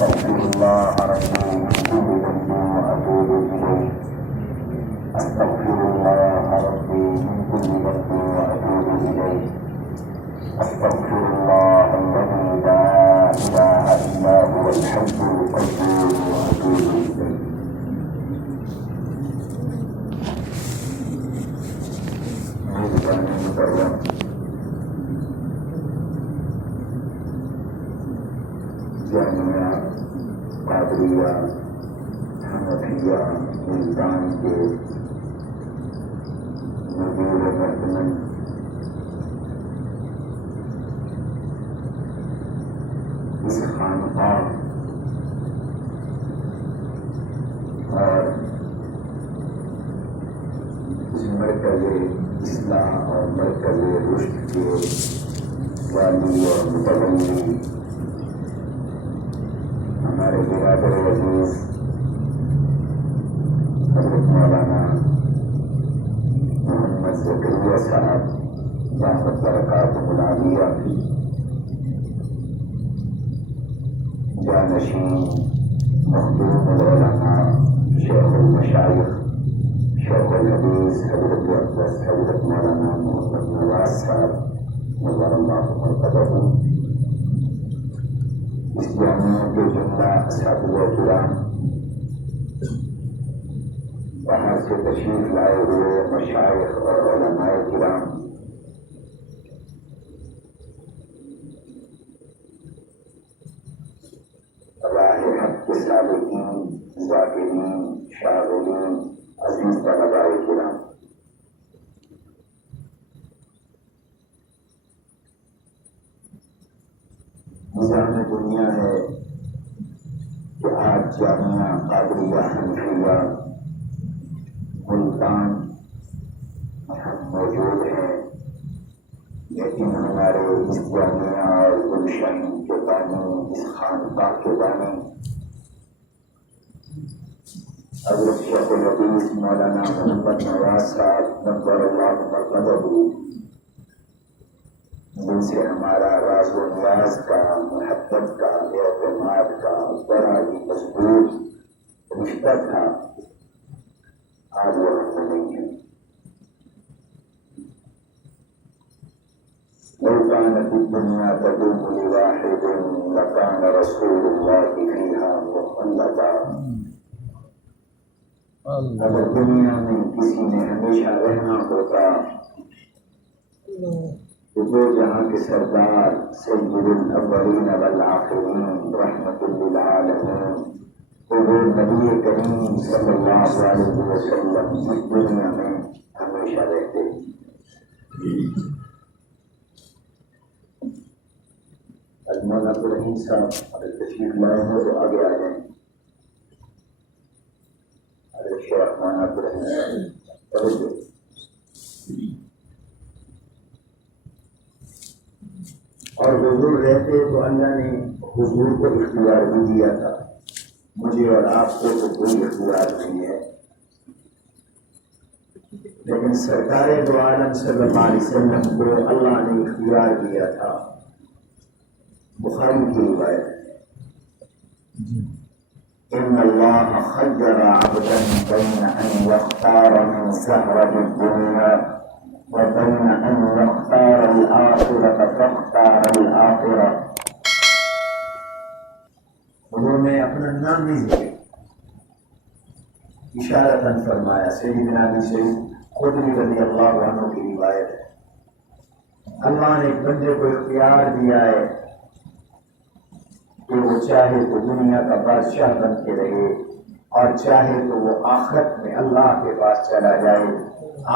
أستغفر الله ربي من كل ذنب وأتوب إليه. أستغفر الله ربي من كل ذنب وأتوب إليه. أستغفر الله الذي لا إله إلا هو الحي القيوم وأتوب إليه. جامعہ قادریہ حنفیہ ملتان کے مدیر محتمل اس خانقاہ اور اس مرکز اصلاح اور مرکز رشد کے والی اور متولی ہمارے برادر عزیز حضرت مولانا محمد زکریا صاحب دامت برکاتہ العالیہ جانشین مخدوم العلماء شیخ المشایخ شیخ الحدیث حضرت اقدس حضرت مولانا محمد نواز صاحب نظر اللہ مرتبہ، اس جامعہ کے جملہ اساتذہ کرام، باہر سے تشریف لائے ہوئے مشائخ اور علماء کرام، راہ حق کے سالکین، ذاکرین، شاغلین، عزیز طلباء کرام، نظام دنیا ہے کہ آج جامعہ قادریہ حنفیہ ملتان ہم موجود ہیں، لیکن ہمارے اس جامعہ اور گلشن کے بانی، اس خانقاہ کے بانی حضرت شیخ الحدیث مولانا محمد نواز صاحب نور اللہ مرتبہ، جن سے ہمارا راز و نیاز کا، محبت کا، اعتماد کا بڑا ہی مضبوط رشتہ تھا، آج وہ ہم نہیں ہے۔ لو كانت الدنيا تدوم لواحد لكان رسول الله فيها مخلدا۔ اگر دنیا میں کسی نے ہمیشہ رہنا ہوتا تو وہ جہاں کے سردار سید الاولین والآخرین رحمت للعالمین تو وہ نبی کریم صلی اللہ علیہ وسلم اس دنیا میں ہمیشہ رہتے۔ مولانا عبدالرحیم صاحب اگر تشریف لائے ہو تو آگے آ جائیں۔ اگر شیخ مولانا عبدالرحیم صاحب اور حضور رہتے تو اللہ نے حضور کو اختیار بھی دیا تھا، مجھے اور آپ کو تو کوئی اختیار نہیں ہے، لیکن سرکار دو عالم صلی اللہ علیہ وسلم کو اللہ نے اختیار دیا تھا۔ بخاری کی روایت، ان اللہ خیر عبدا بین ان یختار من زہرۃ الدنیا وبین ان یختار الآخرۃ فاختار الآخرۃ۔ انہوں نے اپنا نام نہیں لیا، اشارتاً فرمایا۔ سیدنا ابی سعید خدری رضی اللہ عنہ کی روایت ہے، اللہ نے ایک بندے کو اختیار دیا ہے کہ وہ چاہے تو دنیا کا بادشاہ بن کے رہے اور چاہے تو وہ آخرت میں اللہ کے پاس چلا جائے،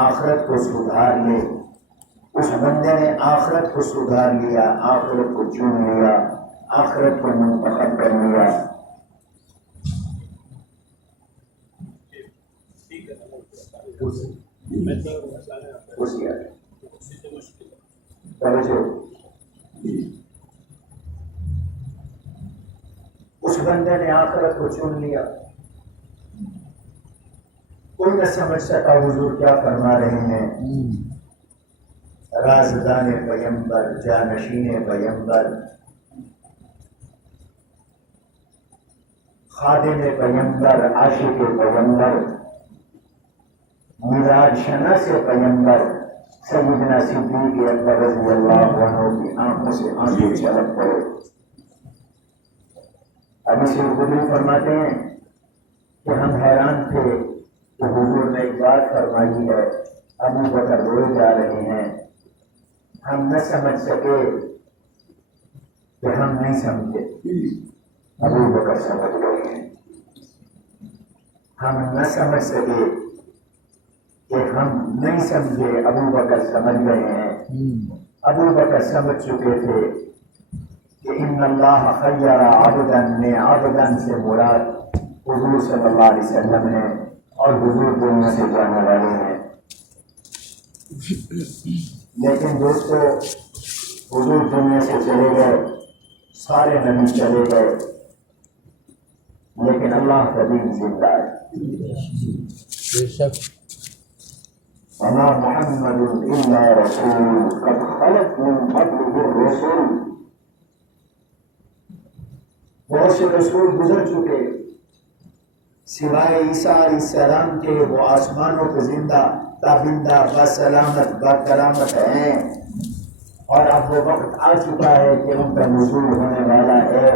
آخرت کو سدھار لے۔ اس بندے نے آخرت کو سدھار لیا، آخرت کو چن لیا، آخرت کو منتخب کر لیا۔ اس بندے نے آخرت کو چن لیا۔ کوئی نہ سمجھ سکا حضور کیا فرما رہے ہیں۔ رازدان پیمبر، جانشین پیمبر، خادم پیغمبر، عاشق پیغمبر، میلاد شناس پیغمبر سیدنا صدیق اکبر رضی اللہ عنہ کی آنکھوں سے آنسو چھلک پڑے۔ ابھی سے حضور فرماتے ہیں کہ ہم حیران تھے کہ حضور نے ایک بات فرمائی ہے، ابو بکر روئے جا رہے ہیں، ہم نہ سمجھ سکے کہ ہم نہیں سمجھے، ابو بکر سمجھ گئے ہیں۔ ہم نہ سمجھ سکے کہ ہم نہیں سمجھے، ابو بکر سمجھ گئے ہیں۔ ابو بکر سمجھ چکے تھے کہ ان اللہ خیر عبدا میں عبدا سے مراد حضور صلی اللہ علیہ وسلم ہے اور حضور دنیا سے جانے والے ہیں۔ لیکن دوستو حضور دنیا سے چلے گئے، سارے نبی چلے گئے، لیکن اللہ کا دین زندہ ہے۔ وما محمد الا رسول قد خلت من قبله الرسل، بہت سے رسول گزر چکے، سوائے عیسیٰ علیہ السلام کے وہ آسمانوں پہ زندہ تابندہ بسلامت بکرامت ہیں، اور اب وہ وقت آ چکا ہے کہ ان کا نزول ہونے والا ہے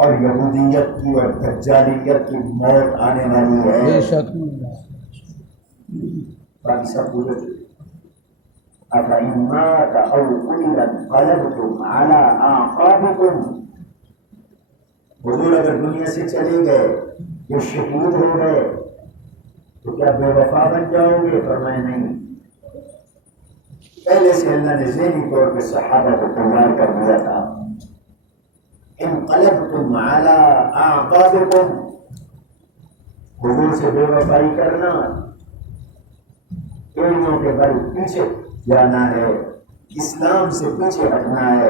اور یہودیت کی اور دجالیت کی موت آنے والی ہے۔ باقی سب گزر چکے۔ أَفَإِن مَاتَ أَوْ قُتِلَ انقلبتم عَلَىٰ أَعْقَابِكُمْ، حضور اگر دنیا سے چلے گئے، یہ شہید ہو گئے، تو کیا بے وفا بن جاؤ گے؟ فرمائے نہیں، پہلے سے اللہ نے ذہنی طور پہ صحابہ کو تیار کر دیا تھا۔ انقلبتم عَلَىٰ أَعْقَابِكُمْ، حضور سے بے وفائی کرنا، ایڑیوں کے بل پیچھے جانا ہے، اسلام سے پیچھے ہٹنا ہے،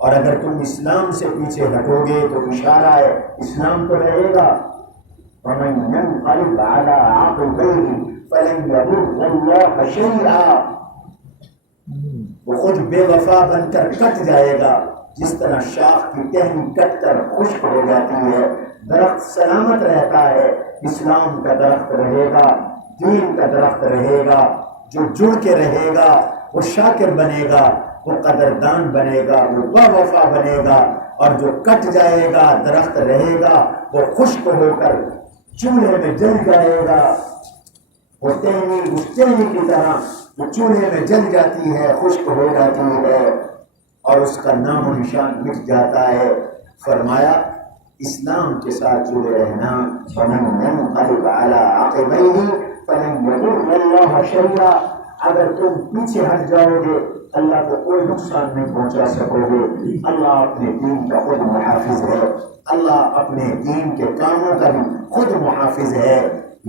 اور اگر تم اسلام سے پیچھے ہٹو گے تو اشارہ ہے اسلام تو رہے گا۔ وَمَن يَنقَلِبْ عَلَىٰ عَقِبَيْهِ فَلَن يَضُرَّ اللَّهَ شَيْئًا، وہ خود بے وفا بن کر کٹ جائے گا، جس طرح شاخ کی ٹہنی کٹ کر خشک ہو جاتی ہے، درخت سلامت رہتا ہے، اسلام کا درخت رہے گا، دین کا درخت رہے گا، جو جڑ کے رہے گا وہ شاکر بنے گا، وہ قدردان بنے گا، وہ با وفا بنے گا، اور جو کٹ جائے گا درخت رہے گا وہ خشک ہو کر چولہے میں جل جائے گا۔ وہ ٹہنی اس ٹہنی کی طرح وہ چولہے میں جل جاتی ہے، خشک ہو جاتی ہے، اور اس کا نام و نشان مٹ جاتا ہے۔ فرمایا اسلام کے ساتھ جڑے رہنا، وَمَن يَنقَلِبْ عَلَىٰ عَقِبَيْهِ فَلَن يَضُرَّ اللَّهَ شَيْئًا، اگر تم پیچھے ہٹ جاؤ گے اللہ کو کوئی نقصان نہیں پہنچا سکو گے۔ اللہ اپنے دین کا خود محافظ ہے، اللہ اپنے دین کے کاموں کا بھی خود محافظ ہے۔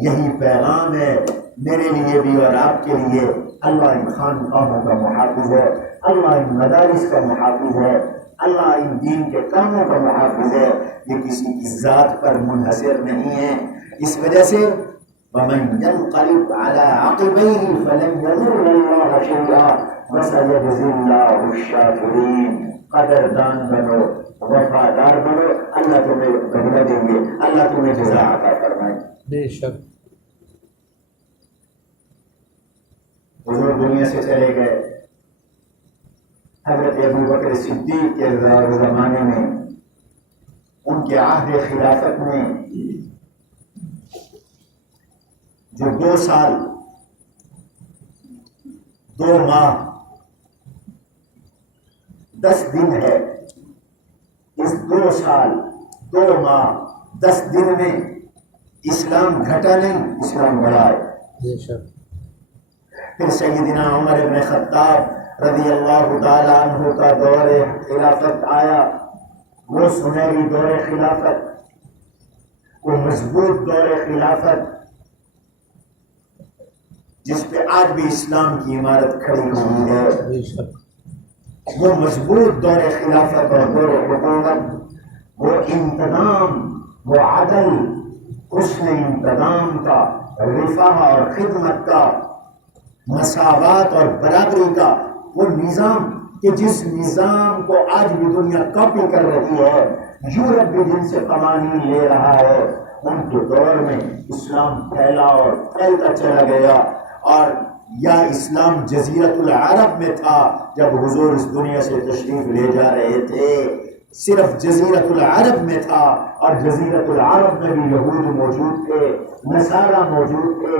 یہی پیغام ہے میرے لیے بھی اور آپ کے لیے۔ اللہ ان خانقاہوں کا محافظ ہے، اللہ ان مدارس کا محافظ ہے، اللہ ان دین کے کاموں کا محافظ ہے، یہ کسی کی ذات پر منحصر نہیں ہے۔ اس وجہ سے وَمَن يَنقَلِبْ عَلَىٰ عَقِبَيْهِ فَلَن يَضُرَّ اللَّهَ شَيْئًا وَسَيَجْزِي اللَّهُ الشَّاكِرِينَ، قدردان بنو، وفادار بنو، اللہ تمہیں بدلہ دیں گے، اللہ تمہیں جزا عطا فرمائے۔ بے شک حضور دنیا سے چلے گئے، حضرت ابو بکر صدیق کے زمانے میں، ان کے عہد خلافت میں جو 2 سال 2 ماہ 10 دن ہے، اس 2 سال 2 ماہ 10 دن میں اسلام گھٹا نہیں، اسلام بڑھا ہے۔ بے شک پھر سیدنا عمر بن خطاب رضی اللہ تعالی عنہ کا دور خلافت آیا، وہ سنہری دور خلافت، وہ مضبوط دور خلافت جس پہ آج بھی اسلام کی عمارت کھڑی ہوئی ہے، بے شک وہ مضبوط دور خلافت اور دور حکومت، وہ انتظام، وہ عدل، حسن انتظام کا، رفاہ اور خدمت کا، مساوات اور برابری کا وہ نظام کہ جس نظام کو آج بھی دنیا کاپی کر رہی ہے، یورپ بھی جن سے قوانین لے رہا ہے، ان کے دور میں اسلام پھیلا اور پھیلتا چلا گیا، اور یا اسلام جزیرت العرب میں تھا جب حضور اس دنیا سے تشریف لے جا رہے تھے، صرف جزیرت العرب میں تھا، اور جزیرت العرب میں بھی یہود موجود تھے، نصارہ موجود تھے۔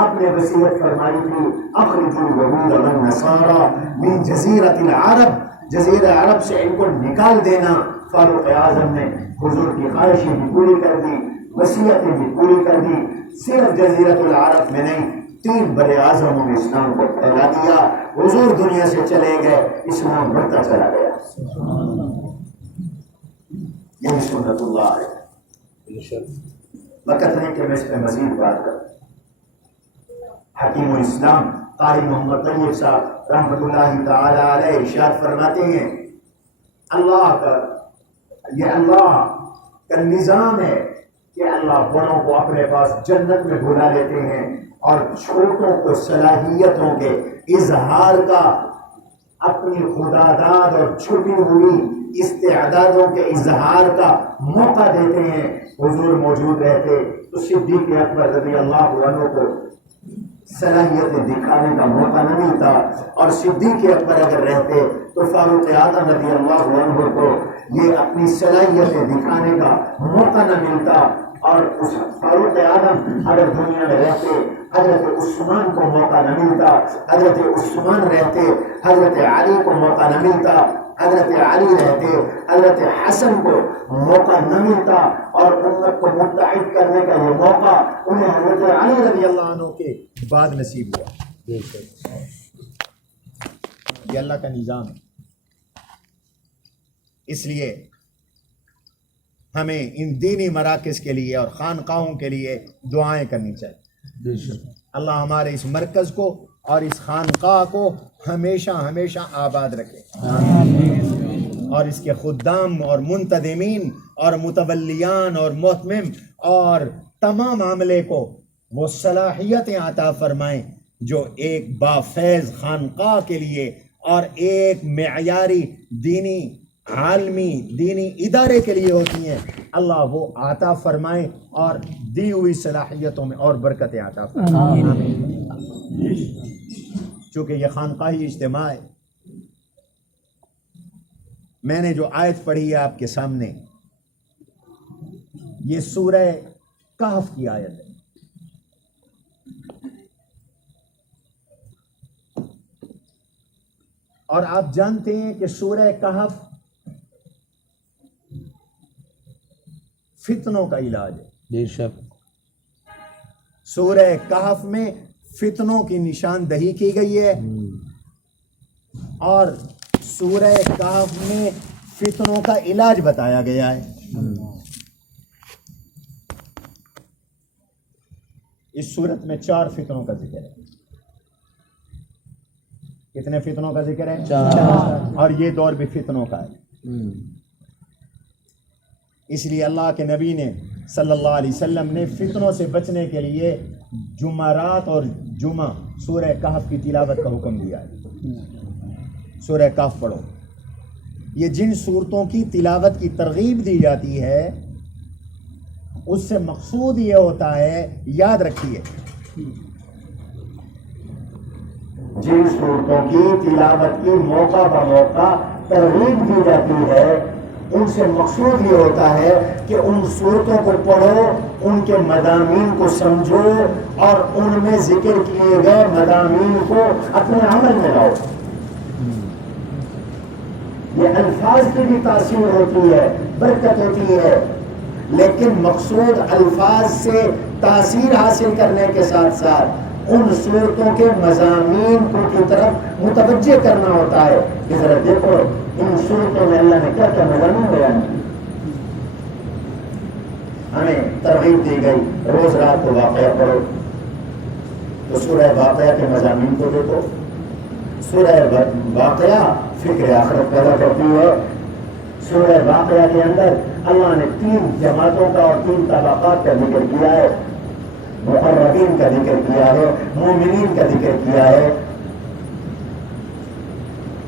آپ نے وصیت فرمائی تھی اخرجوا اليهود والنصارى من جزیرت العرب، جزیرہ عرب سے ان کو نکال دینا۔ فاروق اعظم نے حضور کی خواہشیں بھی پوری کر دی، وصیتیں بھی پوری کر دی، صرف جزیرت العرب میں نہیں 3 بڑے اعظموں نے اسلام کو پھیلا دیا۔ حضور دنیا سے چلے گئے، اسلام بڑھتا چلا گیا۔ یہی سنت اللہ ہے۔ وقت نہیں کہ میں اس پہ مزید بات کروں۔ حکیم الاسلام قاری محمد طیب صاحب رحمۃ اللہ تعالی علیہ ارشاد فرماتے ہیں، یہ اللہ کا نظام ہے کہ اللہ بڑوں کو اپنے پاس جنت میں بلا لیتے ہیں اور چھوٹوں کو صلاحیتوں کے اظہار کا، اپنی خداداد اور چھپی ہوئی استعدادوں کے اظہار کا موقع دیتے ہیں۔ حضور موجود رہتے تو صدیق اکبر رضی اللہ عنہ کو صلاحیتیں دکھانے کا موقع نہ ملتا، اور صدیق اکبر اگر رہتے تو فاروق اعظم رضی اللہ عنہ کو یہ اپنی صلاحیتیں دکھانے کا موقع نہ ملتا، اور اس فاروق اعظم اگر دنیا میں رہتے حضرت عثمان کو موقع نہ ملتا، حضرت عثمان رہتے حضرت علی کو موقع نہ ملتا، حضرت علی رہتے حضرت حسن کو موقع نہ ملتا، اور امت کو متحد کرنے کا یہ موقع انہیں حضرت علی رضی اللہ عنہ کے بعد نصیب ہوا۔ یہ اللہ کا نظام ہے۔ اس لیے ہمیں ان دینی مراکز کے لیے اور خانقاہوں کے لیے دعائیں کرنی چاہیے۔ اللہ ہمارے اس مرکز کو اور اس خانقاہ کو ہمیشہ ہمیشہ آباد رکھے، اور اس کے خدام اور منتظمین اور متولیان اور محتمم اور تمام عملے کو وہ صلاحیتیں عطا فرمائیں جو ایک بافیض خانقاہ کے لیے اور ایک معیاری دینی عالمی دینی ادارے کے لیے ہوتی ہیں۔ اللہ وہ عطا فرمائے اور دی ہوئی صلاحیتوں میں اور برکتیں عطا فرمائے۔ چونکہ یہ خانقاہی اجتماع ہے، میں نے جو آیت پڑھی ہے آپ کے سامنے، یہ سورہ کہف کی آیت ہے۔ اور آپ جانتے ہیں کہ سورہ کہف فتنوں کا علاج ہے۔ بے شک سورہ کہف میں فتنوں کی نشاندہی کی گئی ہے، اور سورہ کہف میں فتنوں کا علاج بتایا گیا ہے۔ اس صورت میں 4 فتنوں کا ذکر ہے۔ کتنے فتنوں کا ذکر ہے؟ 4۔ اور یہ دور بھی فتنوں کا ہے۔ اس لیے اللہ کے نبی نے صلی اللہ علیہ وسلم نے فتنوں سے بچنے کے لیے جمعرات اور جمعہ سورہ کہف کی تلاوت کا حکم دیا ہے۔ سورہ کہف پڑھو۔ یہ جن صورتوں کی تلاوت کی ترغیب دی جاتی ہے اس سے مقصود یہ ہوتا ہے، یاد رکھیے، جن صورتوں کی تلاوت کی موقع بموقع ترغیب دی جاتی ہے ان سے مقصود یہ ہوتا ہے کہ ان صورتوں کو پڑھو، ان کے مضامین کو سمجھو، اور ان میں ذکر کیے گئے مضامین کو اپنے عمل میں لاؤ۔ یہ الفاظ کی بھی تاثیر ہوتی ہے، برکت ہوتی ہے، لیکن مقصود الفاظ سے تاثیر حاصل کرنے کے ساتھ ساتھ ان صورتوں کے مضامین کو کی طرف متوجہ کرنا ہوتا ہے کہ ذرا دیکھو ان صورتوں میں اللہ نے کیا کیا مضامین بیان کیے۔ ہمیں ترغیب دی گئی روز رات کو واقعہ پڑھو، تو سورہ واقعہ کے مضامین کو دیکھو۔ سورہ واقعہ فکر آخرت پیدا کرتی ہے۔ سورہ واقعہ کے اندر اللہ نے 3 جماعتوں کا اور 3 طبقات کا ذکر کیا ہے، مقربین کا ذکر کیا ہے، مومنین کا ذکر کیا ہے۔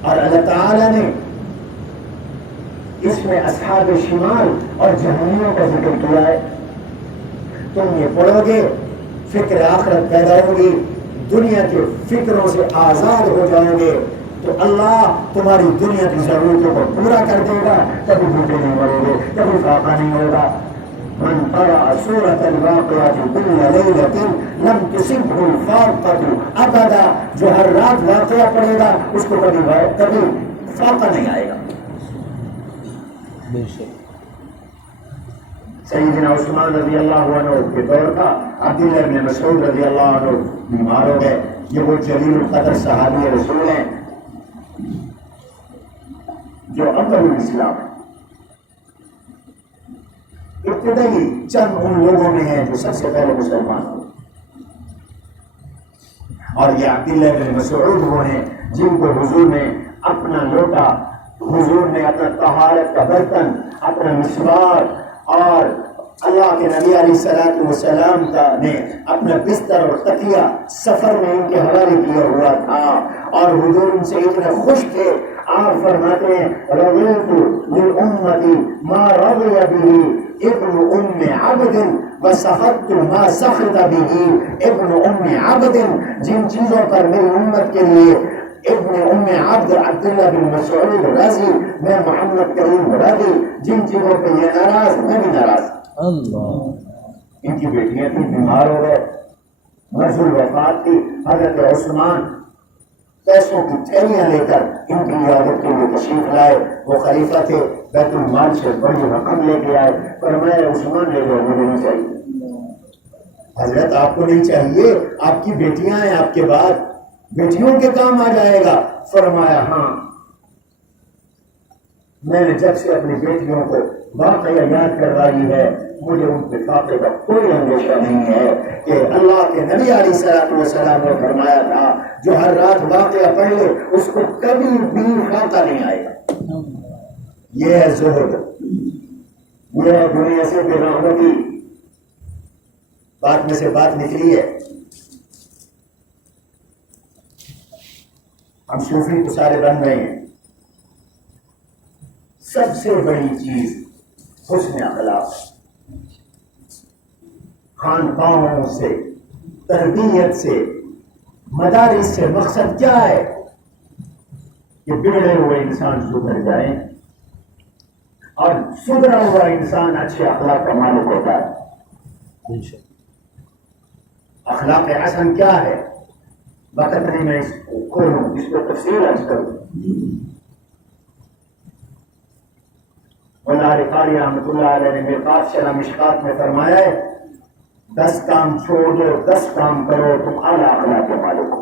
اور اللہ تعالیٰ نے اس میں اصحاب شمال اور جہنمیوں کا ذکر کیا ہے. تم یہ پڑھو گے فکر آخرت پیدا ہوگی, دنیا کے فکروں سے آزاد ہو جاؤ گے تو اللہ تمہاری دنیا کی ضرورتوں کو پورا کر دے گا. کبھی بھوکے نہیں مرو گے, کبھی فاقہ نہیں ہوگا. من قرأ سورة الواقعة كل ليلة لم تصبه الفاقة ابدا, جو ہر رات واقعہ پڑھے گا اس کو کبھی فاقہ نہیں آئے گا. بے شک. سیدنا عثمان رضی اللہ عنہ کے دور کا عبداللہ بن مسعود رضی اللہ عنہ بیمار ہو گئے. یہ وہ جلیل القدر صحابی رسول ہیں جو اول الاسلام ہے. ابتدائی چند ان لوگوں میں ہیں جو سب سے پہلے مسلمان ہوئے, اور یہ عبداللہ بن مسعود وہ ہیں جن کو حضور نے اپنا لوٹا, حضور نے اپنا طہارت کا برتن, اپنا مسواک, اور اللہ کے نبی علیہ الصلوۃ والسلام نے اپنا بستر اور تکیہ سفر میں ان کے حوالے کیا ہوا تھا, اور حضور ان سے اتنے خوش تھے. آپ فرماتے ہیں رضیت للامتی ما رضی به ابن ام عبد وسخطت ما سخط به ابن ام عبد. جن چیزوں پر میری امت کے لیے ابن ام عبد عبداللہ بن مسعود راضی, میں محمد کریم راضی. جن چیزوں پہ یہ ناراض, میں بھی ناراض. اللہ. ان کی بیٹیاں تھی, بیمار ہو گئے, مرض الوفات تھی. حضرت عثمان پیسوں کی تھیلیاں لے کر ان کی عیادت کے لیے تشریف لائے. وہ خلیفہ تھے, بیت المال سے بڑی رقم لے کے آئے. فرمایا عثمان لے لو, مجھے نہیں چاہیے. حضرت آپ کو نہیں چاہیے, آپ کی بیٹیاں ہیں, آپ کے بعد بیٹیوں کے کام آ جائے گا. فرمایا ہاں, میں نے جب سے اپنی بیٹیوں کو واقعہ یاد کروائی ہے مجھے ان کے فاقے کا کوئی اندیشہ نہیں ہے کہ اللہ کے نبی علیہ الصلوۃ والسلام نے فرمایا تھا جو ہر رات واقعہ پڑھ لے اس کو کبھی بھی فاقہ نہیں آئے گا. یہ ہے زہد, یہ ہے دنیا سے بے رغبتی. بات میں سے بات نکلی ہے. ہم صوفی تو سارے بن رہے ہیں. سب سے بڑی چیز حسن اخلاق. خانقاہوں سے, تربیت سے, مدارس سے مقصد کیا ہے کہ بگڑے ہوئے انسان سدھر جائیں, اور سدھرا ہوا انسان اچھے اخلاق کا مالک ہوتا ہے. بے شک. اخلاق حسن کیا ہے؟ وقت نہیں میں اس کو کھولوں, اس کو تفصیل عرض کروں. مولا علی قاری رحمۃ اللہ علیہ نے میقات شرح مشکات میں فرمایا ہے 10 کام چھوڑ دو, 10 کام کرو, تم اعلیٰ اخلاق کے مالک ہو.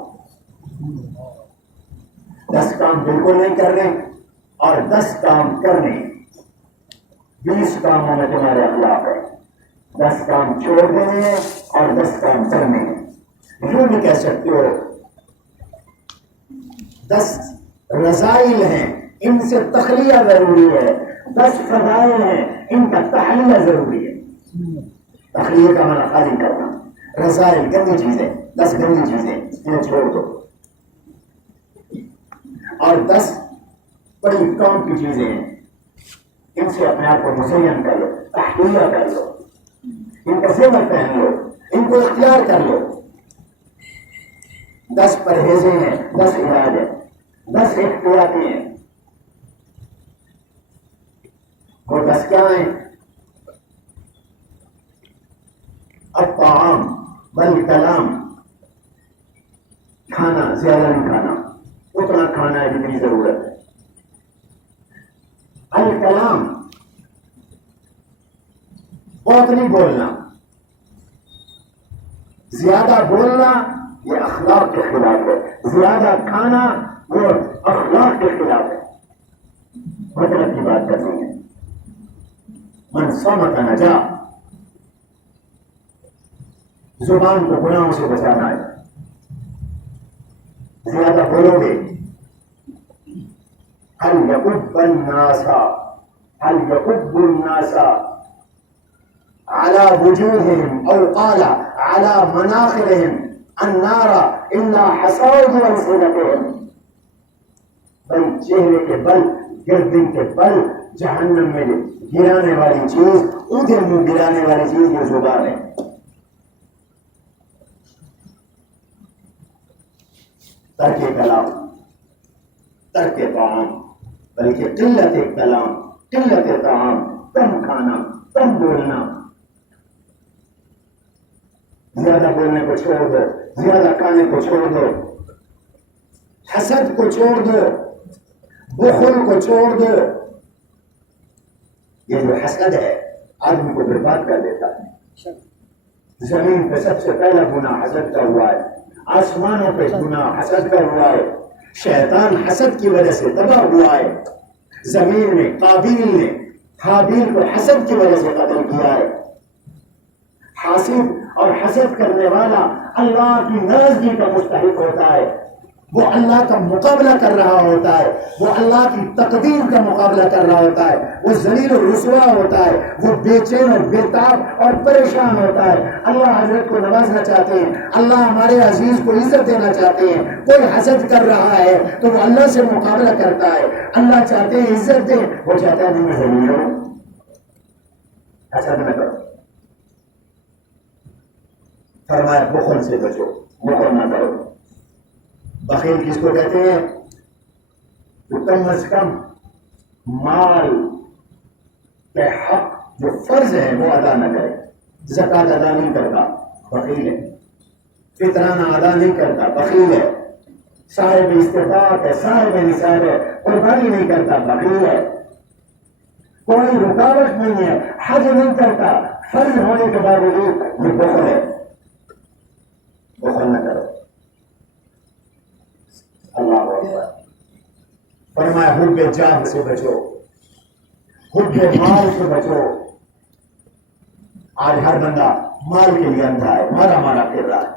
10 کام بالکل نہیں کر رہے اور 10 کام کرنے, 20 کاموں میں تمہارے اخلاق ہے. 10 کام چھوڑ دینے ہیں اور 10 کام کرنے ہیں. یوں بھی کہہ سکتے ہو 10 رضائل ہیں, ان سے تخلیہ ضروری ہے. 10 فضائل ہیں, ان کا تحلیہ ضروری ہے. تخلیہ کا معنی خالی کرنا. رضائل گندی چیزیں, 10 گندی چیزیں انہیں چھوڑ دو, اور 10 بڑی کام کی چیزیں ہیں, ان سے اپنے آپ کو مزین کر لو, تحلیہ کر لو, ان کا زیور پہن لو, ان کو اختیار کر لو. 10 پرہیزیں ہیں, 10 علاج ہیں, 10 احتیاطی ہیں. وہ 10 کیا ہیں؟ الطعام والکلام, کھانا زیادہ نہیں کھانا, اتنا کھانا ہے جتنی ضرورت ہے. الکلام بہت نہیں بولنا, زیادہ بولنا یہ اخلاق کے خلاف ہے. زیادہ کھانا وہ اخلاق کے خلاف ہے. مطلب کی بات کرنی ہے. من صمت نجا, زبان کو گناہوں سے بچانا ہے. زیادہ بولو گے هل يكب الناس على وجوههم او قال على مناخرهم النار الا حصائد السنتهم. بھائی چہرے کے بل گردن کے بل جہنم میں گرانے والی چیز ادھر منہ گرانے والی چیز یہ زبان ہے. ترک کلام ترک طعام بلکہ قلت کلام قلت طعام کم کھانا کم بولنا. زیادہ بولنے کو چھوڑ دو زیادہ کھانے کو چھوڑ دو حسد کو چھوڑ دو بخل کو چھوڑ دو. یہ جو حسد ہے آدمی کو برباد کر دیتا ہے. زمین پہ سب سے پہلا گناہ حسد کا ہوا ہے. آسمانوں پہ گناہ حسد کا ہوا ہے. شیطان حسد کی وجہ سے تباہ ہوا ہے. زمین میں قابیل نے حابیل کو حسد کی وجہ سے قتل کیا ہے. حاسد اور حسد کرنے والا اللہ کی ناراضگی کا مستحق ہوتا ہے. وہ اللہ کا مقابلہ کر رہا ہوتا ہے. وہ اللہ کی تقدیر کا مقابلہ کر رہا ہوتا ہے. وہ ذلیل و رسوا ہوتا ہے. وہ بے چین اور بےتاب اور پریشان ہوتا ہے. اللہ حضرت کو نوازنا چاہتے ہیں. اللہ ہمارے عزیز کو عزت دینا چاہتے ہیں. کوئی حسد کر رہا ہے تو وہ اللہ سے مقابلہ کرتا ہے. اللہ چاہتے ہیں عزت دے, وہ چاہتا ہے میں ذلیل ہوں. حسد نہ کرو. فرمایا بخل سے بچو, بخل نہ کرو. بخیل کس کو کہتے ہیں؟ تو کم از کم مال کے حق جو فرض ہے وہ ادا نہ کرے. زکوٰۃ ادا نہیں کرتا بخیل ہے. فطرانہ ادا نہیں کرتا بخیل ہے. صاحب استطاعت ہے, صاحب نصاب ہے, قربانی نہیں کرتا بخیل ہے. کوئی رکاوٹ نہیں ہے, حج نہیں کرتا فرض ہونے کے باوجود, یہ بخل ہے. بخل نہ کرو. اللہ اکبر. فرمایا حب جاہ سے بچو, حب مال سے بچو. آج ہر بندہ مال کے لیے اندھا ہے, مارا مارا پھر رہا ہے.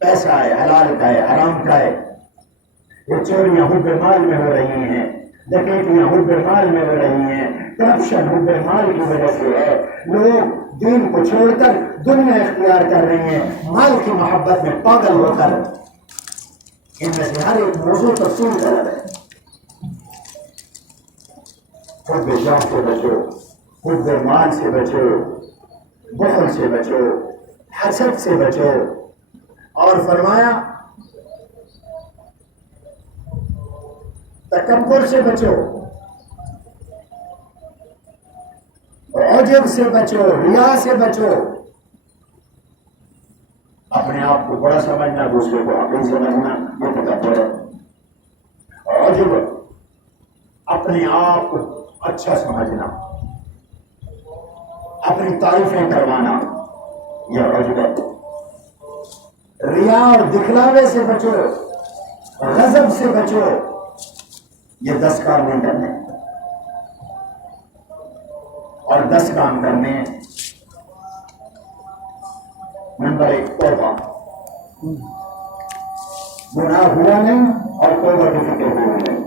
پیسہ ہے, حلال کا ہے, حرام کا ہے. یہ چوریاں حب مال میں ہو رہی ہیں, ڈکیتیاں حب مال میں ہو رہی ہیں, کرپشن حب مال کی وجہ سے ہے. لوگ دین کو چھوڑ کر دنیا اختیار کر رہے ہیں, مال کی محبت میں پاگل ہو کر. ان میں سے ہر ایک موضوع تفصیل طلب ہے. حب جاہ سے بچو, حب مال سے بچو, بخل سے بچو, حسد سے بچو. اور فرمایا تکبر سے بچو, عجب سے بچو, ریا سے بچو. اپنے آپ کو بڑا سمجھنا, دوسرے کو حقیر سمجھنا, یہ تکبر ہے. عجب اپنے آپ کو اچھا سمجھنا, اپنی تعریفیں کروانا, یہ عجب ہے. ریا اور دکھلاوے سے بچو, غضب سے بچو. یہ 10 کام نہیں کرنے, اور 10 کام کرنے. نمبر 1 توبہ. گناہ ہوا نہیں اور توبہ کی فکر ہوئی نہیں.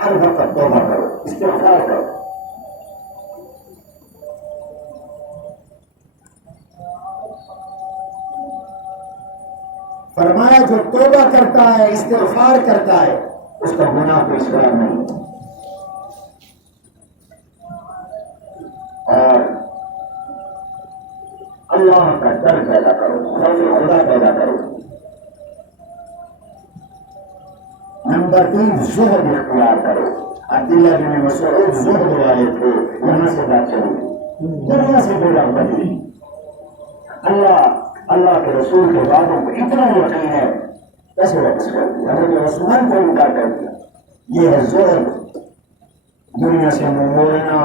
ہر وقت توبہ کرو, استغفار کرو. فرمایا جو توبہ کرتا ہے, استغفار کرتا ہے, اس کا گناہ کوئی سرا نہیں. اور اللہ کا ڈر پیدا کرو, خوف خدا پیدا کرو. نمبر 3 زہد اختیار کرو. عبداللہ بن مسعود زہد والے تھے. یہاں سے بات چلی, دنیا سے بولا بدلی. اللہ کے رسول کے باتوں کو اتنا یقین ہے, کیسے واپس کر دیا؟ حضرت عثمان کو انکار کر دیا. یہ ہے زہد. دنیا سے منہ موڑنا.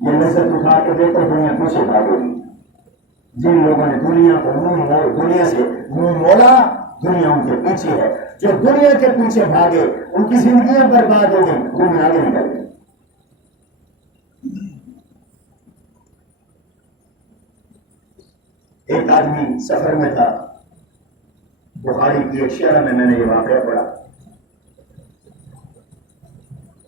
یہ لذت اٹھا کے دیکھو, دنیا پیچھے بھاگے گی. جن لوگوں نے دنیا سے منہ موڑا, دنیا ان کے پیچھے ہے. جو دنیا کے پیچھے بھاگے ان کی زندگیاں برباد ہو گئی, دنیا آگے نکل گئی. ایک آدمی سفر میں تھا, بخاری کی ایک شعر میں نے یہ واقعہ پڑھا.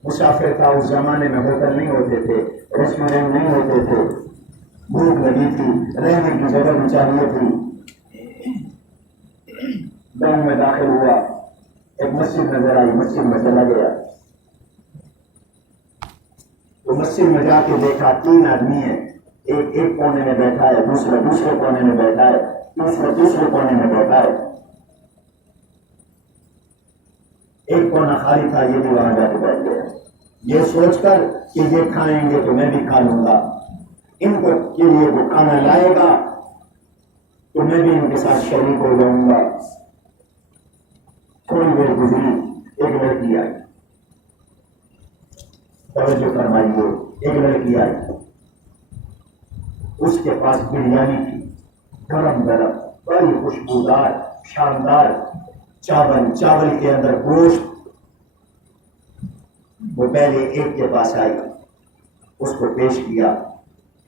مسافر تھا, اس زمانے میں ہوٹل نہیں ہوتے تھے, ریسٹورینٹ نہیں ہوتے تھے, بھوک لگی تھی, رہنے کی جگہ بھی چاہیے تھی. گاؤں میں داخل ہوا, ایک مسجد نظر آئی، مسجد میں چلا گیا تو مسجد میں جا کے دیکھا 3 آدمی ہیں، ایک کونے میں بیٹھا ہے، دوسرے کونے میں بیٹھا ہے، تیسرے کونے میں بیٹھا ہے، ایک کونا خالی تھا، یہ بھی وہاں جا کے بیٹھ گیا، یہ سوچ کر کہ یہ کھائیں گے تو میں بھی کھا لوں گا، ان کو کے لیے وہ کھانا لائے گا تو میں بھی ان کے ساتھ شریک ہو جاؤں گا۔ تھوڑی دیر گزری، ایک لڑکی آئی، توجہ فرمائیے، ایک لڑکی آئی، اس کے پاس بریانی تھی، گرم بڑی خوشبودار شاندار چاول کے اندر گوشت۔ وہ پہلے ایک کے پاس آئی، اس کو پیش کیا،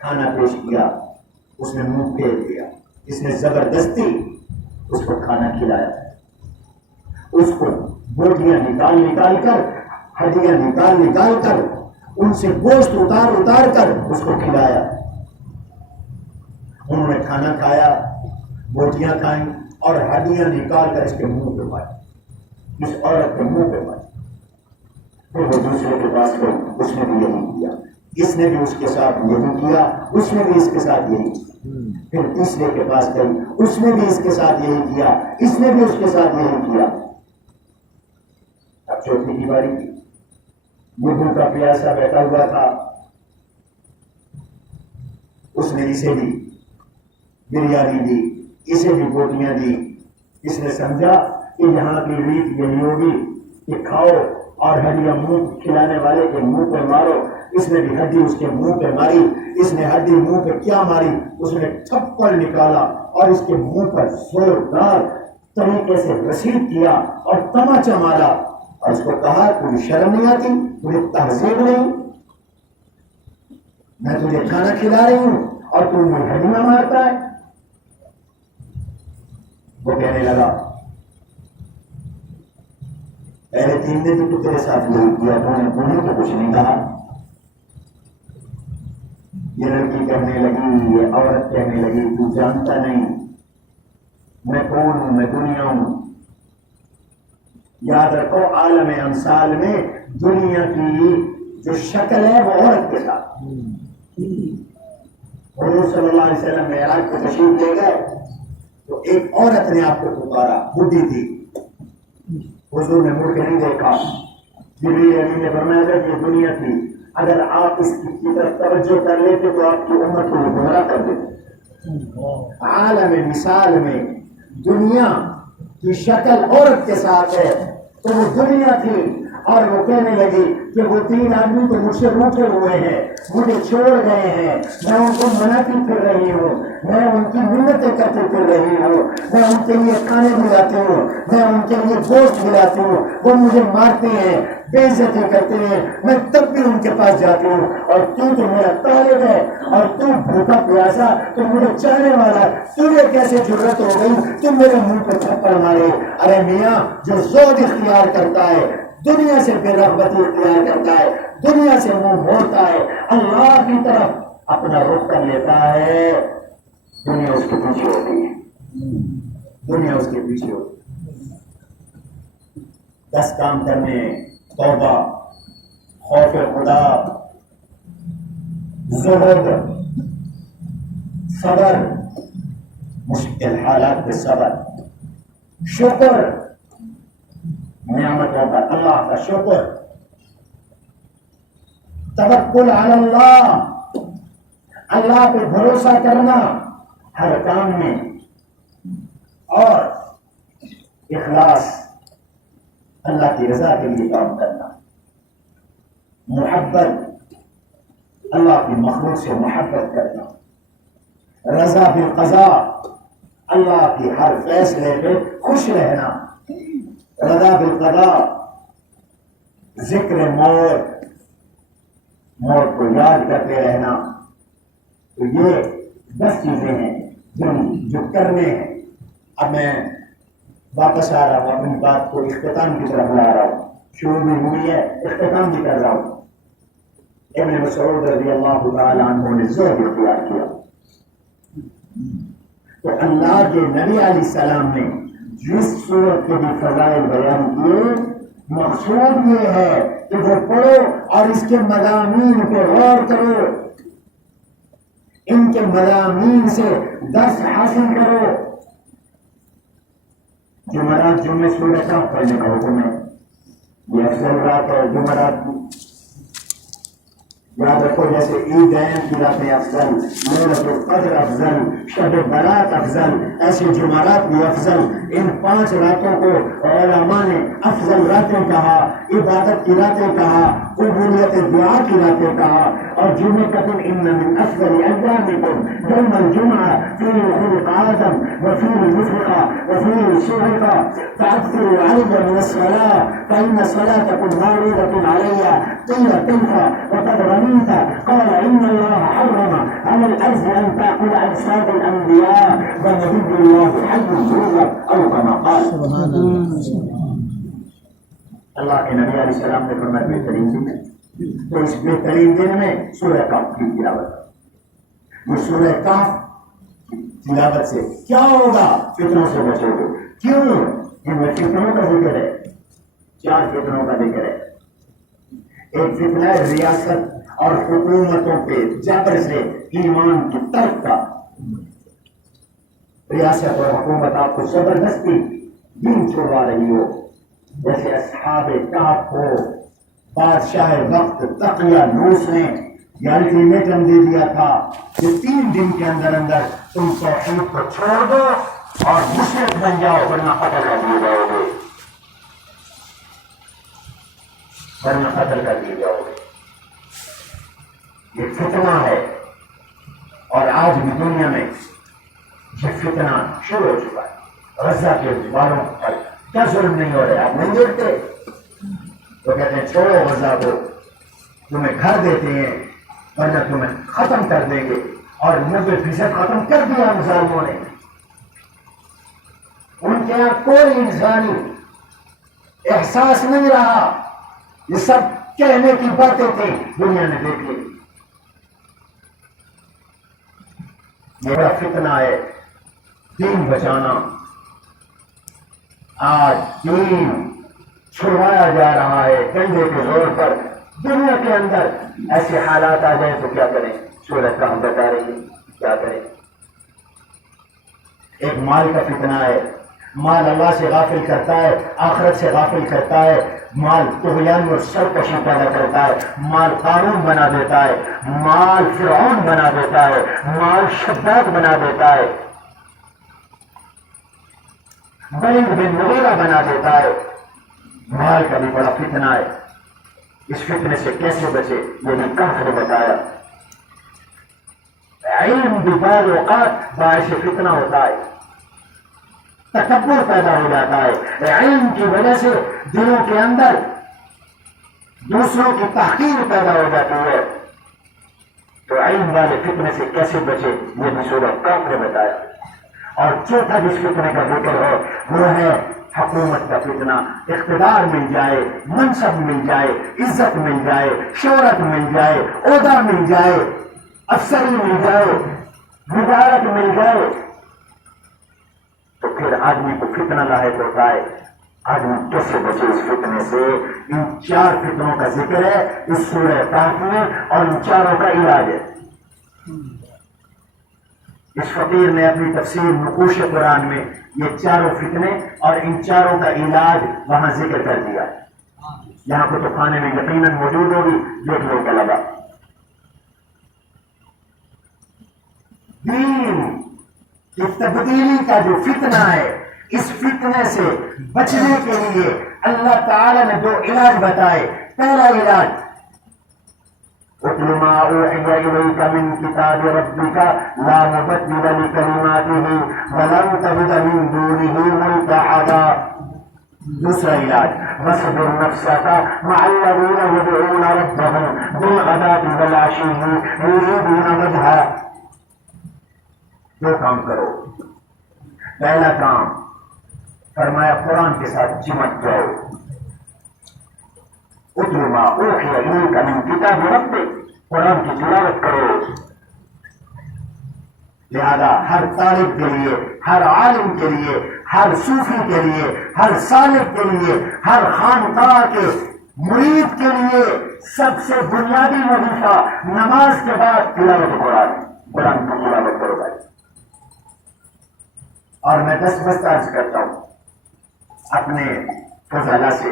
کھانا پیش کیا، اس نے منہ پھیر دیا، اس نے زبردستی اس کو کھانا کھلایا، اس کو بوٹیاں نکال کر، ہڈیاں نکال کر، ان سے گوشت اتار کر اس کو کھلایا۔ انہوں نے کھانا کھایا، بوٹیاں کھائیں اور ہڈیاں نکال کر اس کے منہ پہ ماری، اس عورت کے منہ پہ ماری۔ پھر وہ دوسرے کے پاس گئی، اس نے بھی یہی کیا، اس نے بھی اس کے ساتھ یہی کیا، اس نے بھی اس کے ساتھ یہی کیا۔ پھر تیسرے کے پاس گئی، اس نے بھی اس کے ساتھ یہی کیا، اس نے بھی اس کے ساتھ یہی کیا۔ اب چوتھی کی باری تھی، یہ بھوکا پیاسا بیٹھا ہوا تھا، اس نے اسے بھی بریانی دی، اسے بھی بوٹیاں دی۔ اس نے سمجھا کہ یہاں کی ریت یہی ہوگی کہ کھاؤ اور ہڈیاں منہ کھلانے والے کے منہ پہ مارو۔ اس نے بھی ہڈی اس کے منہ پہ ماری، اس نے ہڈی منہ پہ کیا ماری، اس نے تھپڑ نکالا اور اس کے منہ پر زوردار طریقے سے رسید کیا اور تماچا مارا، اور اس کو کہا تجھے شرم نہیں آتی، تجھے تہذیب نہیں، میں تجھے کھانا کھلا رہی ہوں اور تو مجھے ہڈیاں مارتا ہے۔ وہ کہنے لگا پہلے 3 دن تو تیرے ساتھ یہی کیا، انہیں تو کچھ نہیں کہا۔ یہ لڑکی کہنے لگی، یہ عورت کہنے لگی تو جانتا نہیں میں کون ہوں، میں دنیا ہوں۔ یاد رکھو عالم امثال میں دنیا کی جو شکل ہے وہ عورت کے ساتھ۔ حضور صلی اللہ علیہ وسلم معراج کو تشریف لے گئے تو ایک عورت نے آپ کو پکارا، بڈھی تھی، حضور نے مڑ کے نہیں دیکھا، جبریل امین نے فرمایا کہ یہ دنیا تھی، اگر آپ اس کی طرف توجہ کر لیتے تو آپ کی امت کو گمراہ کر دیتے۔ عالم مثال میں دنیا کی شکل عورت کے ساتھ ہے، تو وہ دنیا تھی، اور وہ کہنے لگی کہ وہ 3 آدمی تو مجھ سے روٹے ہوئے ہیں، مجھے چھوڑ گئے ہیں، میں ان کو مناتی پھر رہی ہوں، میں ان کی منتیں کرتے پھر رہی ہوں، میں ان کے لیے کھانے کھلاتی ہوں، میں ان کے لیے گوشت کھلاتی ہوں، وہ مجھے مارتے ہیں، بے عزتی کرتے ہیں، میں تب بھی ان کے پاس جاتی ہوں، اور تو میرا طالب ہے اور تو بھوکا پیاسا، تو مجھے چاہنے والا، تجھے کیسے جرت ہو گئی تم میرے منہ پہ تھپڑ مارے؟ ارے میاں، جو زہد اختیار کرتا ہے، دنیا سے بے رغبتی اختیار کرتا ہے، دنیا سے منہ موڑتا ہے، اللہ کی طرف اپنا رخ کر لیتا ہے، دنیا اس کے پیچھے ہوتی ہے، دنیا اس کے پیچھے ہوتی ہے۔ 10 کام کرنے، توبہ، خوف خدا، زہد، صبر، مشکل حالات پہ صبر، شکر، نعمتوں کا اللہ کا شکر، توکل علی اللہ، اللہ پہ بھروسہ کرنا ہر کام میں، اور اخلاص، اللہ کی رضا کے لیے کام کرنا، محبت، اللہ کی مخلوق سے محبت کرنا، رضا بالقضاء، اللہ کی ہر فیصلے پہ خوش رہنا، رضا بالقضاء، ذکر موت کو یاد کرتے رہنا۔ تو یہ 10 چیزیں ہیں جو کرنے ہیں۔ اب میں واپس آ رہا ہوں، اپنی بات کو اختتام کی طرف لا رہا ہوں، شروع بھی ہوئی ہے، اختتام بھی کر رہا ہوں۔ ابن مسعود رضی اللہ تعالی عنہ نے زہد اختیار کیا، تو اللہ کے نبی علیہ السلام نے جس صورت کے بھی فضائل بیان کیے مقصود یہ ہے کہ وہ پڑھو اور اس کے مضامین پہ غور کرو، ان کے مضامین سے درس حاصل کرو۔ جمعرات جمعے سورہ کہف پڑھنے کا حکم ہے، یہ افضل رات ہے جمعرات کی، یاد رکھو جیسے عیدین کی راتیں افضل، لیلۃ القدر افضل، شب برات افضل، ایسے جمعرات بھی افضل۔ ان 5 راتوں کو علماء نے افضل راتیں کہا، عبادت کی راتیں کہا، قبولیت دعا کی راتیں کہا۔ اور جمعہ کا دن ان من افضل ایامکم یوم الجمعہ فیہ خلق آدم وفیہ نفخ وفیہ صعق فاکثروا علی من الصلاة فإن صلاتکم معروضة علی قیل کیف وقد رميت قال إن الله حرم على الأرض أن تأكل أجساد الأنبياء ونبي الله حي يرزق أو كما قال۔ اللہ کے نبی علیہ السلام نے فرمایا بہترین دن ہے، تو اس بہترین دن میں سورہ کہف کی تلاوت۔ یہ سورہ کہف کی تلاوت سے کیا ہوگا؟ فتنوں سے بچو گے۔ کیوں؟ ان میں فتنوں کا ذکر ہے، 4 فتنوں کا ذکر ہے۔ ایک فتنہ ہے ریاست اور حکومتوں پہ جبر سے ایمان کی ترک کا۔ ریاست اور حکومت آپ کو زبردستی دین چھوڑوا رہی ہو، جیسے اصحاب کہف کو بادشاہ وقت دقیانوس نے یہ الٹیمیٹم دے دیا تھا کہ 3 دن کے اندر اندر تم توحید کو چھوڑ دو اور مشرک بن جاؤ ورنہ قتل کر دیے جاؤ گے، ورنہ قتل کر دیے جاؤ گے۔ یہ فتنہ ہے، اور آج بھی دنیا میں یہ فتنہ شروع ہو چکا ہے۔ غزہ کے والوں پر کیا ظلم نہیں ہو رہا؟ آپ نہیں دیکھتے؟ وہ کہتے ہیں چھوڑو غزہ کو، تمہیں گھر دیتے ہیں ورنہ تمہیں ختم کر دیں گے، اور 90% ختم کر دیا ان ظالموں نے۔ ان کے یہاں کوئی انسانی احساس نہیں رہا، یہ سب کہنے کی باتیں تھیں، دنیا نے دیکھ لی۔ میرا فتنہ ہے دین بچانا۔ آج دین چھڑوایا جا رہا ہے ڈنڈے کے زور پر۔ دنیا کے اندر ایسے حالات آ جائیں تو کیا کریں؟ سورت کا ہم بتا رہے ہیں کیا کریں۔ ایک مال کا فتنہ ہے، مال اللہ سے غافل کرتا ہے، آخرت سے غافل کرتا ہے۔ مال طغیان اور سرکشی پیدا کرتا ہے، مال قارون بنا دیتا ہے، مال فرعون بنا دیتا ہے، مال شداد بنا دیتا ہے، ولید بن مغیرہ بنا دیتا ہے۔ مال کا بھی بڑا فتنہ ہے، اس فتنے سے کیسے بچے یہ بھی کہف نے بتایا۔ علم بھی بعض اوقات باعث فتنہ ہوتا ہے، تکبر پیدا ہو جاتا ہے۔ علم کی وجہ سے دلوں کے اندر دوسروں کی تحقیر پیدا ہو جاتی ہے، تو علم والے فتنے سے کیسے بچے یہ بھی سورۃ کہف نے بتایا۔ اور چوتھا جس فتنے کا ذکر ہے وہ ہے حکومت کا فتنہ۔ اقتدار مل جائے، منصب مل جائے، عزت مل جائے، شہرت مل جائے، عہدہ مل جائے، افسری مل جائے، وزارت مل جائے، تو پھر آدمی کو فتنہ لاحق ہوتا ہے۔ آدمی کیسے بچے اس فتنے سے؟ ان 4 فتنوں کا ذکر ہے اس سورہ کہف میں، اور ان 4 کا علاج ہے۔ اس فقیر نے اپنی تفسیر نقوش قرآن میں یہ 4 فتنے اور ان 4 کا علاج وہاں ذکر کر دیا ہے۔ یہاں کو تو خانے میں یقیناً موجود ہوگی، دیکھنے کا لگا۔ دین کی تبدیلی کا جو فتنہ ہے، اس فتنے سے بچنے کے لیے اللہ تعالی نے 2 علاج بتائے۔ پہلا علاج اتل ما اوحی الیک من کتاب ربک لا مبدل لکلماتہ ولن تجد من دونہ ملتحدا۔ دوسرا علاج واصبر نفسک مع الذین یدعون ربهم بالغداة والعشی یریدون وجہہ۔ 2 کام کرو۔ پہلا کام فرمایا قرآن کے ساتھ چمٹ جاؤ۔ اتل ما اوحی الیک من کتاب ربک، قرآن کی تلاوت کرو۔ لہذا ہر طالب کے لیے، ہر عالم کے لیے ہر صوفی کے لیے، ہر سالک کے لیے، ہر خانقاہ کے مرید کے لیے سب سے بنیادی وظیفہ نماز کے بعد تلاوت قرآن کی تلاوت کرو بھائی۔ اور میں دست عرض کرتا ہوں اپنے فضلہ سے،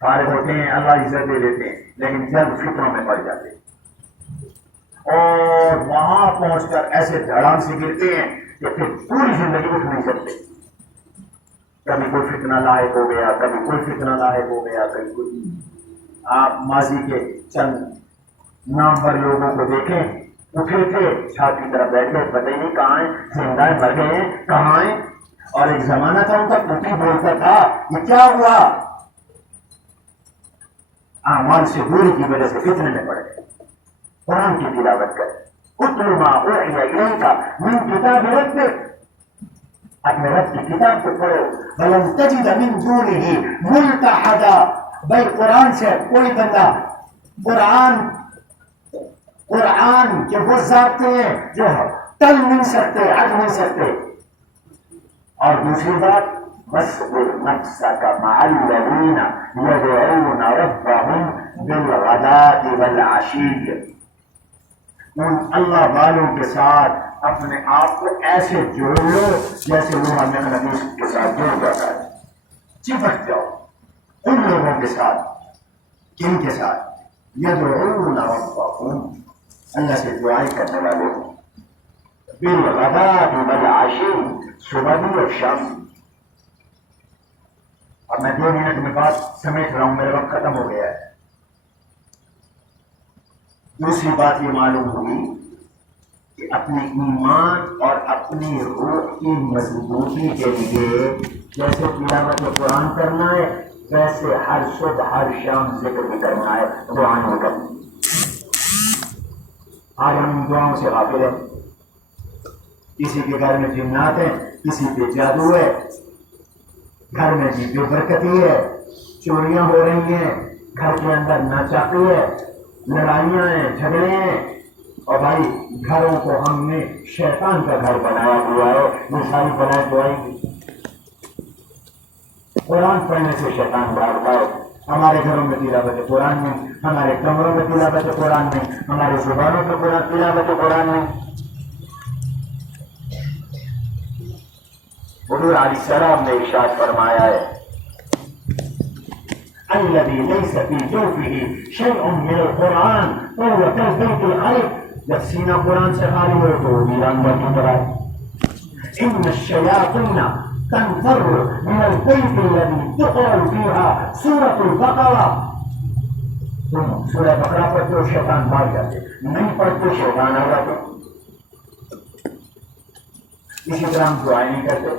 فارغ ہوتے ہیں اللہ عزت دے دیتے ہیں، لیکن جلد فکروں میں پڑ جاتے ہیں اور وہاں پہنچ کر ایسے دھڑام سے گرتے ہیں کہ پھر پوری زندگی اٹھ نہیں سکتے۔ کبھی کوئی فتنہ لاحق ہو گیا، کبھی کوئی فتنہ لاحق ہو گیا، کبھی کوئی۔ آپ ماضی کے چند نامور لوگوں کو دیکھیں، اٹھے تھے چھات کی طرف بیٹھے، پتہ ہی نہیں کہاں ہیں، زندہ ہیں، مر گئے ہیں، کہاں ہیں۔ اور ایک زمانہ تھا ان کا پوٹی بولتا تھا یہ کیا ہوا، اعمال سے دوری کی وجہ سے فتنے میں پڑ گئے۔ قرآن کی تلاوت کر، اتل ما اوحی الیک من کتاب ربک، اپنے رب کی کتاب کو پڑھو، ولن تجد من دونہ ملتحدا، بھائی قرآن سے کوئی بندہ قرآن کے وہ ضابطے ہیں جو ٹل نہیں سکتے، ہٹ نہیں سکتے۔ اور دوسری بات وَاصْبِرْ نَفْسَكَ مَعَ الَّذِينَ يَدْعُونَ رَبَّهُمْ بِالْغَدَاةِ وَالْعَشِيِّ، ان اللہ والوں کے ساتھ اپنے آپ کو ایسے جوڑ لو جیسے لوہا مغناطیس کے ساتھ جوڑ جاتا ہے، چپک جاؤ ان لوگوں کے ساتھ، کن کے ساتھ؟ یدعون ربهم، اللہ سے دعائیں کرنے والے ہوں، بالغداة والعشی، صبح بھی اور شام۔ اب میں 2 منٹ میں بات سمیٹ رہا ہوں، میرا وقت ختم ہو گیا ہے۔ دوسری بات یہ معلوم ہوئی کہ اپنے ایمان اور اپنی روح کی مضبوطی کے لیے جیسے تلاوت قرآن کرنا ہے، ویسے ہر صبح ہر شام ذکر بھی کرنا ہے، دعائیں بھی کرنا ہے۔ آج ہم ان دعاؤں سے غافل ہیں، کسی کے گھر میں جنات ہیں، کسی پہ جادو ہے، گھر میں بھی بے برکتی ہے، چوریاں ہو رہی ہیں، گھر کے اندر ناچاقی ہے، لڑائیاں ہیں، جھگڑے ہیں، اور بھائی گھروں کو ہم نے شیطان کا گھر بنایا ہوا ہے۔ یہ ساری بنائے دعائیں قرآن پڑھنے سے شیطان بھاگتا ہے۔ ہمارے گھروں میں تلاوت قرآن نہیں، ہمارے کمروں میں تلاوت قرآن نہیں، ہمارے زبانوں پہ تلاوت قرآن نہیں۔ حضور علیہ السلام نے ارشاد فرمایا ہے الذی لیس فی جوفہ شیء من القرآن فہو کالبیت الخرب، جب سینہ قرآن سے خالی ہو تو ویران گھر کی طرح ہے۔ ان الشیاطین تنفر من البیت الذی تقرأ فیہا سورۃ البقرہ، تم سورہ بقرہ پڑھتے ہو شیطان بھاگ جاتے، نہیں پڑھتے شیطان آ جاتے۔ اسی طرح ہم دعائیں نہیں کرتے،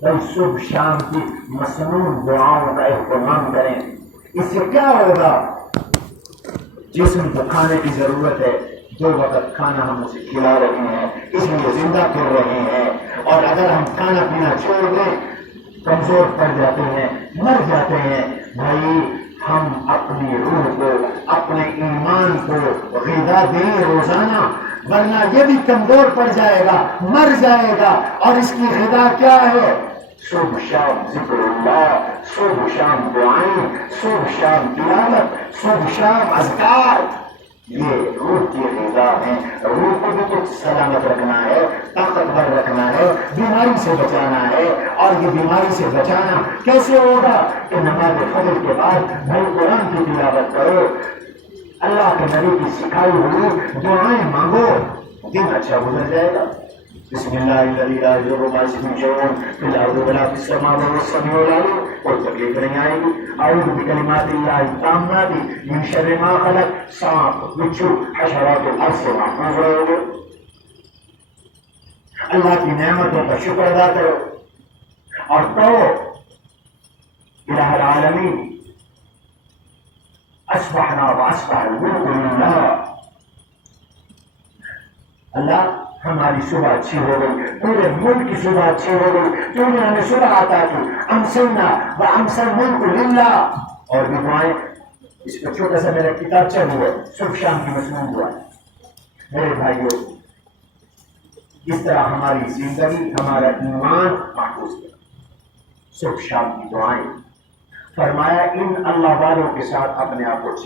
بھائی صبح شام کی مسنون دعاؤں کا اہتمام کریں۔ اس سے کیا ہوگا؟ جسم کو کھانے کی ضرورت ہے، 2 وقت کھانا ہم اسے کھلا رہے ہیں، اس لیے زندہ کر رہے ہیں، اور اگر ہم کھانا پینا چھوڑ دیں کمزور پڑ جاتے ہیں، مر جاتے ہیں۔ بھائی ہم اپنی روح کو، اپنے ایمان کو غذا دیں روزانہ، ورنہ یہ بھی کمزور پڑ جائے گا، مر جائے گا۔ اور اس کی غذا کیا ہے؟ صبح شام ذکر اللہ، صبح شام دعائیں، صبح شام تلاوت، صبح شام اذکار، یہ روح کی غذا ہے۔ روح کو بھی کچھ سلامت رکھنا ہے، طاقتور رکھنا ہے، بیماری سے بچانا ہے۔ اور یہ بیماری سے بچانا کیسے ہوگا؟ کہ نماز فجر کے بعد بھائی قرآن کی تلاوت کرو، اللہ کے نبی کی سکھائی ہوئی دعائیں مانگو، دن اچھا گزر جائے گا۔ بسم اللہ الذی لا یضر مع اسمہ شیء فی الارض ولا فی السماء وهو السمیع العلیم، کوئی تکلیف نہیں آئے گی۔ اعوذ بکلمات اللہ التامات من شر ما خلق، سانپ، بچھو، حشرات الارض سے محفوظ رہو گے۔ اللہ کی نعمتوں کا شکر ادا کرو اور کہو الہ العالمین اصبحنا واصبح الملک للہ، اللہ ہماری صبح اچھی ہو گئی، پورے ملک کی صبح اچھی ہو گئی، تو نے ہمیں صبح عطا کی، امسینا وامسی الملک للہ۔ اور بھی دعائیں، اس پر چھوٹا سا میرا کتابچہ ہوا ہے، صبح شام کی مسنون دعائیں۔ میرے بھائیوں، اس طرح ہماری زندگی ہمارا ایمان محفوظ ہے. صبح شام کی دعائیں. فرمایا ان اللہ والوں کے ساتھ اپنے آپ کو